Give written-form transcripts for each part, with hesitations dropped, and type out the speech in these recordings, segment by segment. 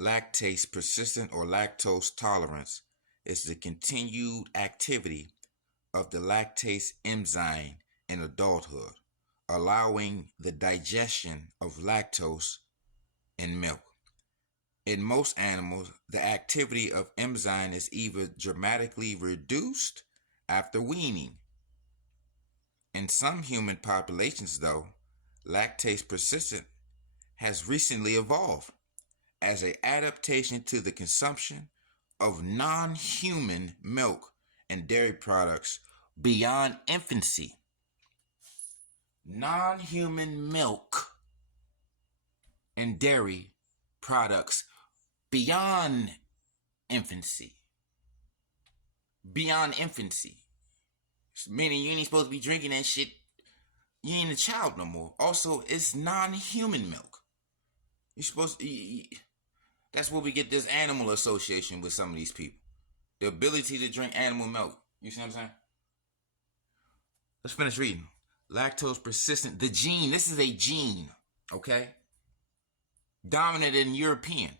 lactase persistent or lactose tolerance is the continued activity of the lactase enzyme in adulthood, allowing the digestion of lactose in milk. In most animals, the activity of enzyme is either dramatically reduced after weaning. In some human populations, though, lactase persistent has recently evolved as an adaptation to the consumption of non-human milk and dairy products beyond infancy. Non-human milk and dairy products beyond infancy. Beyond infancy. Meaning you ain't supposed to be drinking that shit. You ain't a child no more. Also, it's non-human milk. You're supposed to... That's where we get this animal association with some of these people. The ability to drink animal milk. You see what I'm saying? Let's finish reading. Lactose persistent. The gene. This is a gene. Okay? Dominant in European.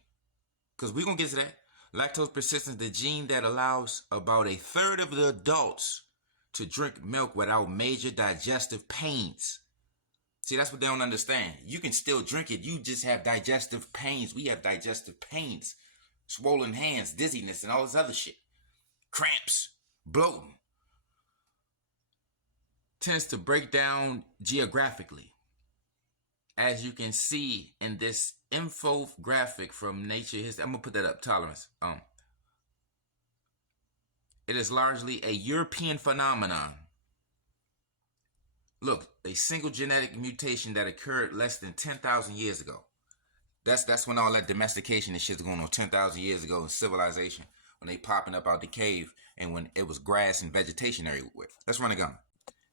Because we're going to get to that. Lactose persistent. The gene that allows about a third of the adults to drink milk without major digestive pains. See, that's what they don't understand. You can still drink it. You just have digestive pains. We have digestive pains. Swollen hands, dizziness, and all this other shit. Cramps, bloating. Tends to break down geographically. As you can see in this infographic from Nature History. I'm going to put that up. Tolerance. It is largely a European phenomenon. Look, a single genetic mutation that occurred less than 10,000 years ago. That's when all that domestication and shit's going on 10,000 years ago in civilization. When they popping up out the cave and when it was grass and vegetation everywhere. Let's run a gun.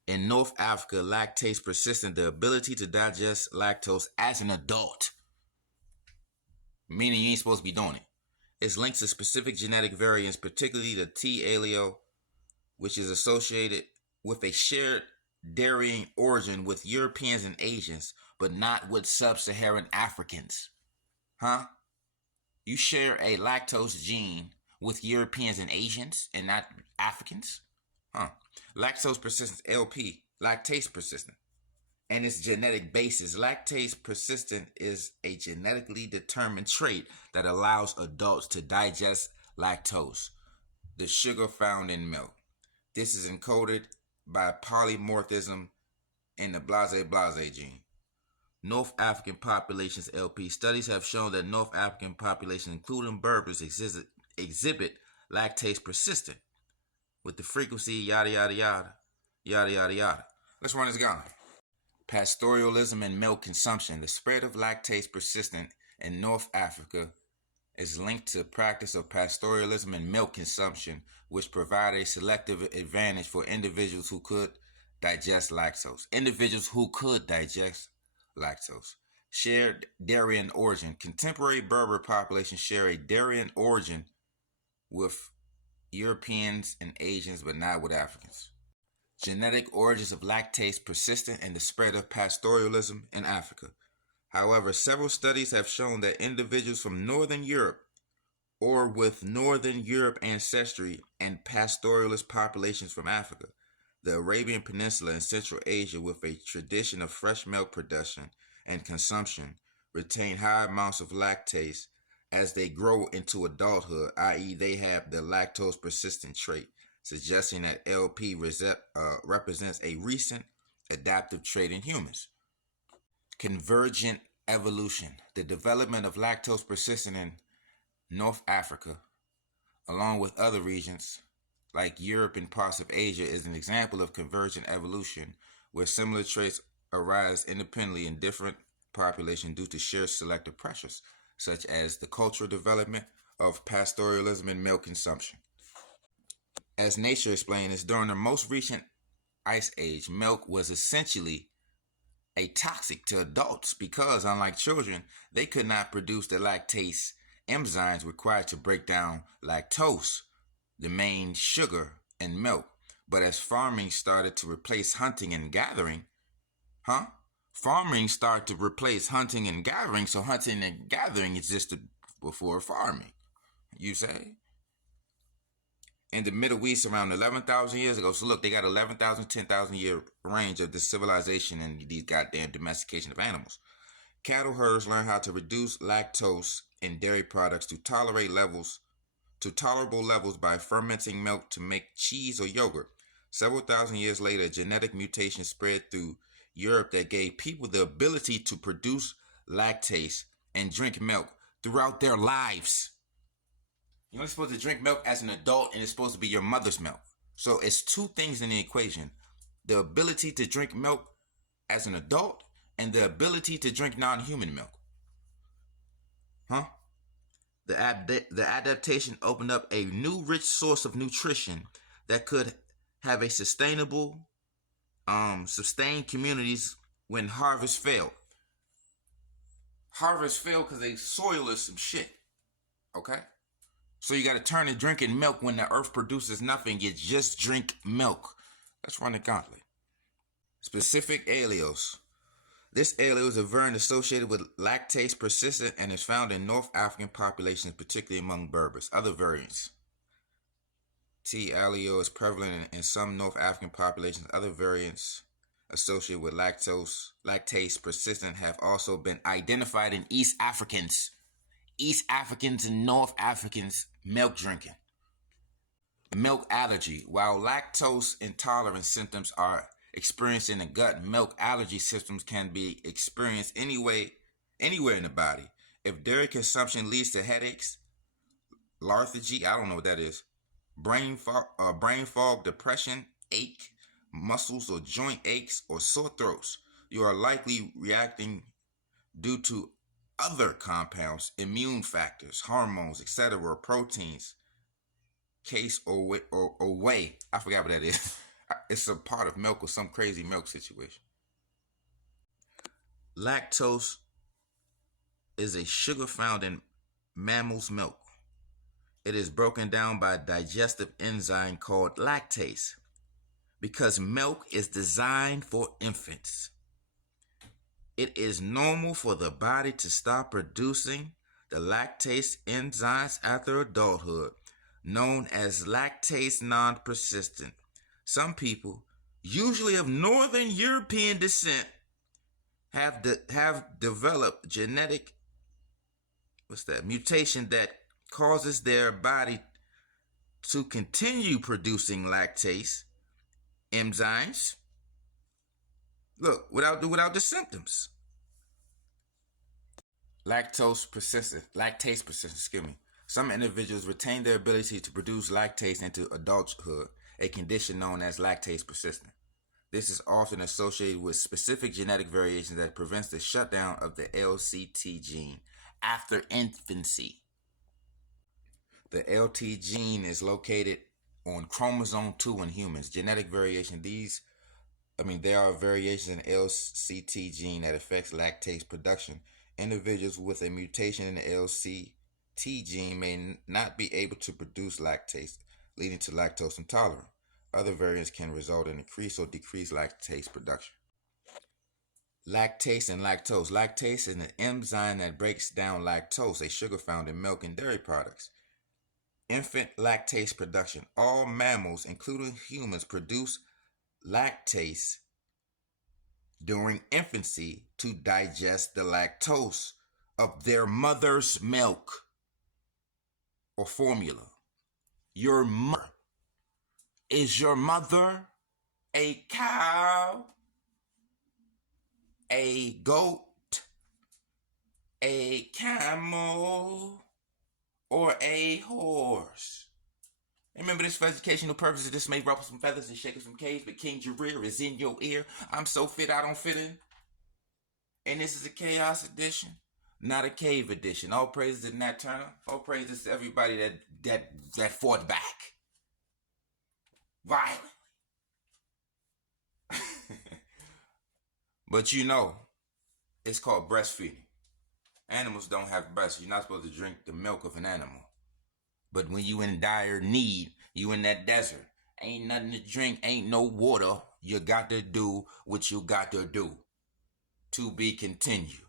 In North Africa, lactase persistent, the ability to digest lactose as an adult. Meaning you ain't supposed to be doing it. It's linked to specific genetic variants, particularly the T allele, which is associated with a shared dairying origin with Europeans and Asians, but not with sub-Saharan Africans. Huh? You share a lactose gene with Europeans and Asians and not Africans? Huh? Lactose persistent, LP, lactase persistent. And its genetic basis. Lactase persistent is a genetically determined trait that allows adults to digest lactose, the sugar found in milk. This is encoded by polymorphism in the blase gene. North African populations, LP. Studies have shown that North African populations, including Berbers, exhibit lactase persistent with the frequency yada yada yada yada yada yada. Let's run this down. Pastoralism and milk consumption. The spread of lactase persistent in North Africa is linked to practice of pastoralism and milk consumption, which provide a selective advantage for individuals who could digest lactose. Shared Darien origin. Contemporary Berber populations share a Darien origin with Europeans and Asians, but not with Africans. Genetic origins of lactase persistent and the spread of pastoralism in Africa. However, several studies have shown that individuals from Northern Europe or with Northern Europe ancestry and pastoralist populations from Africa, the Arabian Peninsula, and Central Asia with a tradition of fresh milk production and consumption retain high amounts of lactase as they grow into adulthood, i.e. they have the lactose persistent trait, suggesting that LP represents a recent adaptive trait in humans. Convergent evolution. The development of lactose persistent in North Africa, along with other regions like Europe and parts of Asia, is an example of convergent evolution where similar traits arise independently in different populations due to shared selective pressures, such as the cultural development of pastoralism and milk consumption. As Nature explains, during the most recent ice age, milk was essentially a toxic to adults because, unlike children, they could not produce the lactase enzymes required to break down lactose, the main sugar in milk. But as farming started to replace hunting and gathering, so hunting and gathering existed before farming, you say? In the Middle East around 11,000 years ago. So look, they got 11,000, 10,000 year range of the civilization and these goddamn domestication of animals. Cattle herders learned how to reduce lactose in dairy products to tolerable levels by fermenting milk to make cheese or yogurt. Several thousand years later, a genetic mutation spread through Europe that gave people the ability to produce lactase and drink milk throughout their lives. You're only supposed to drink milk as an adult, and it's supposed to be your mother's milk. So it's two things in the equation: the ability to drink milk as an adult and the ability to drink non-human milk. The adaptation opened up a new rich source of nutrition that could have a sustainable, sustained communities when harvest failed. Harvest failed because they soil is some shit. Okay? So you got to turn to drinking milk when the earth produces nothing. You just drink milk. Let's run the gauntlet. Specific alleles. This allele is a variant associated with lactase persistent and is found in North African populations, particularly among Berbers. Other variants. T allele is prevalent in some North African populations. Other variants associated with lactase persistent have also been identified in East Africans and North Africans milk drinking. Milk allergy. While lactose intolerance symptoms are experienced in the gut, milk allergy symptoms can be experienced anywhere in the body. If dairy consumption leads to headaches, lethargy, I don't know what that is, brain fog, depression, ache, muscles or joint aches, or sore throats, you are likely reacting due to other compounds, immune factors, hormones, etc., or proteins, case or whey. I forgot what that is. It's a part of milk or some crazy milk situation. Lactose is a sugar found in mammals' milk. It is broken down by a digestive enzyme called lactase. Because milk is designed for infants, it is normal for the body to stop producing the lactase enzymes after adulthood, known as lactase non-persistent. Some people, usually of Northern European descent, have developed genetic mutation that causes their body to continue producing lactase enzymes. Look, without the symptoms. Lactase persistent, excuse me. Some individuals retain their ability to produce lactase into adulthood, a condition known as lactase persistent. This is often associated with specific genetic variations that prevents the shutdown of the LCT gene after infancy. The LT gene is located on chromosome 2 in humans. Genetic variation, there are variations in LCT gene that affects lactase production. Individuals with a mutation in the LCT gene may not be able to produce lactase, leading to lactose intolerance. Other variants can result in increased or decreased lactase production. Lactase and lactose. Lactase is an enzyme that breaks down lactose, a sugar found in milk and dairy products. Infant lactase production. All mammals, including humans, produce lactase during infancy to digest the lactose of their mother's milk or formula. Your mother. Is your mother a cow, a goat, a camel, or a horse? Remember this for educational purposes. This may ruffle some feathers and shake some caves, but King Jareer is in your ear. I'm so fit I don't fit in. And this is a chaos edition, not a cave edition. All praises to Nat Turner. All praises to everybody that fought back violently. But it's called breastfeeding. Animals don't have breasts. You're not supposed to drink the milk of an animal. But when you in dire need, you in that desert, ain't nothing to drink, ain't no water, you got to do what you got to do. To be continued.